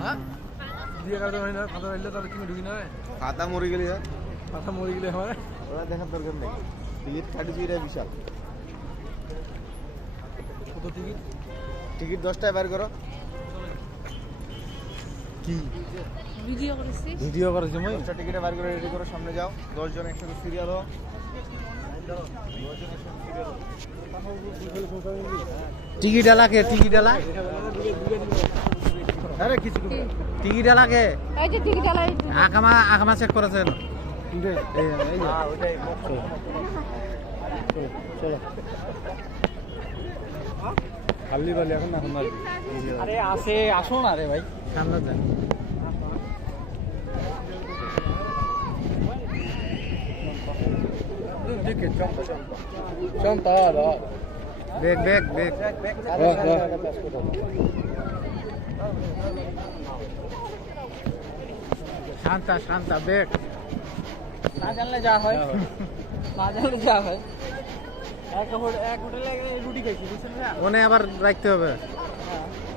হ্যাঁ? দিয়ে কাটতে পারি না খাতা পাইলে তাহলে তুমি ঢুকি না রে খাতা মরে গেলি হ্যাঁ। মরে গেলে আমার ওরা দেখার দরকার নেই। টিকিট কাটিছি এটা বিশাল। কত টিকিট টিকিট দশটায় বের করো। কি? ভিডিও করেছি ভিডিও করেছি মই। দশটা টিকিটে বের করে রেডি করো সামনে যাও। দশজন একসাথে সিরিয়াল হো টিকিট এলাকে টিকিট এলা আরে কিছু টিকিট এলাকে এই যে টিকিট আলাই আকামা আকামা চেক করেছেন। খালি বালি এখন এখন আরে আসে আসো না রে ভাই সামনে যান দেখে চম্পা বেগ বেগ বেগ শান্তা শান্তা বেগ না জানলে যা হয়। না জানলে যা হয়। এক এক হোটেলে রুটি খাইছি বুঝছেন না? ওনে আবার রাখতে হবে।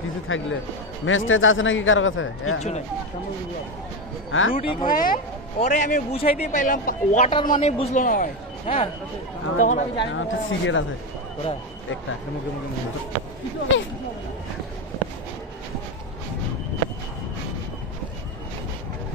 কিছু থাকলে। মেস্টেজ আছে নাকি কারও কাছে? কিচ্ছু নেই। হ্যাঁ? রুটি খায় ওরে আমি বুঝাইতেই পাইলাম ওয়াটার মানে বুঝলো না ভাই হ্যাঁ? তখন আমি জানি না। সিগারেট আছে। একটা। মুখে মুখে মুখে।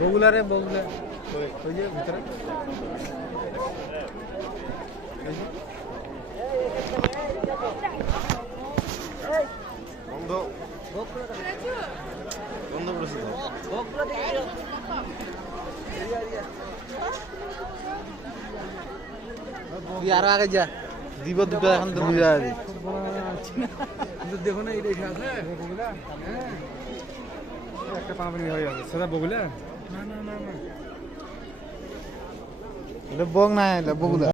বগুলা রে বগুলা ওই যে ভিতরে। বন্ধ। বন্ধ করেছি তুই আরও আগে যা। দিব দুটো এখন তুমি যা দি। না। দেখো না এই রেখে আছে। বগুলা? হ্যাঁ। একটা পানি হয়ে যাবে। সেটা বগুলা? না না না না। এটা বগ না এটা বগুলা।